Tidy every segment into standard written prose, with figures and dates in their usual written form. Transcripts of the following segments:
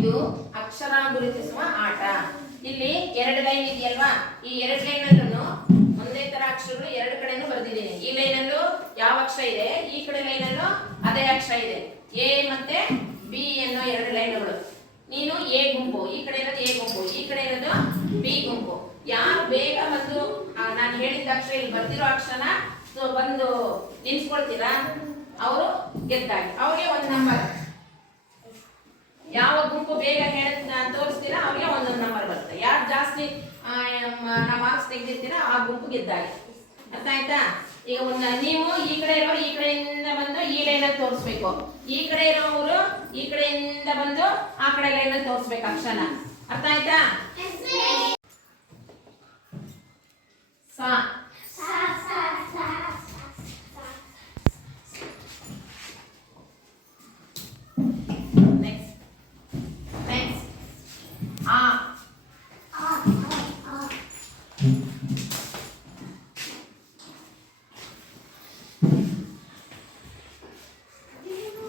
ಇದು ಅಕ್ಷರ ಗುರುತಿಸುವ ಆಟ. ಇಲ್ಲಿ 2 ಲೈನ್ ಇದೆಯಲ್ವಾ, ಈ 2 ಲೈನ್ ಅನ್ನು ಒಂದೇ ತರ ಅಕ್ಷರಗಳು 2 ಕಡೆನೂ ಬರೆದಿದ್ದೀನಿ. ಈ ಲೈನ್ ಅಲ್ಲೂ ಯಾವ ಅಕ್ಷರ ಇದೆ, ಈ ಕಡೆ ಲೈನ್ ಅಲ್ಲೂ ಅದೇ ಅಕ್ಷರ ಇದೆ. ಎ ಮತ್ತೆ ಬಿ ಅನ್ನೋ 2 ಲೈನ್ಗಳು. ನೀನು ಎ ಗುಂಪು, ಈ ಕಡೆ ಇರೋದು ಎ ಗುಂಪು, ಈ ಕಡೆ ಇರೋದು ಬಿ ಗುಂಪು. ಯಾರು ಬೇಗ ಬಂದು ನಾನು ಹೇಳಿದ ಅಕ್ಷರ ಇಲ್ಲಿ ಬರ್ದಿರೋ ಅಕ್ಷರನ ಬಂದು ನಿಲ್ಸ್ಕೊಳ್ತೀರಾ, ಅವರು ಗೆದ್ದಾಗಿ. ಅವ್ರಿಗೆ 1 ನಂಬರ್. ಯಾವ ಗುಂಪು ಬೇಗ ತೋರಿಸ್ತೀರಾ ಅವ್ರಿಗೆ 1 ನಂಬರ್ ಬರುತ್ತೆ. ಯಾರು ಜಾಸ್ತಿ ಮಾರ್ಕ್ಸ್ ತೆಗೆದಿರ್ತೀರಾ ಆ ಗುಂಪು ಗೆದ್ದಾಗಿ. ಅರ್ಥ ಆಯ್ತಾ? ಈಗ ನೀವು ಈ ಕಡೆ ಇರೋರು ಈ ಕಡೆಯಿಂದ ಬಂದು ಈ ಲೈನಲ್ಲಿ ತೋರಿಸ್ಬೇಕು, ಈ ಕಡೆ ಇರೋರು ಈ ಕಡೆಯಿಂದ ಬಂದು ಆ ಕಡೆ ಲೈನಲ್ಲಿ ತೋರಿಸ್ಬೇಕು ಅಕ್ಷರನ. ಅರ್ಥ ಆಯ್ತಾ? ಸಾ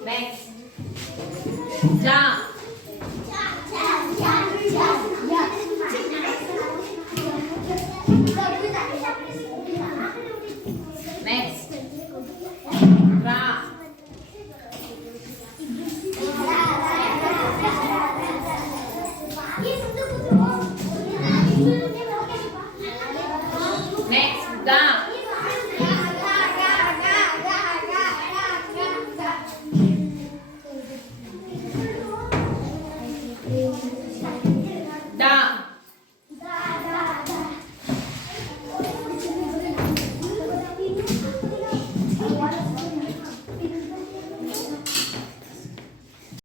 next ja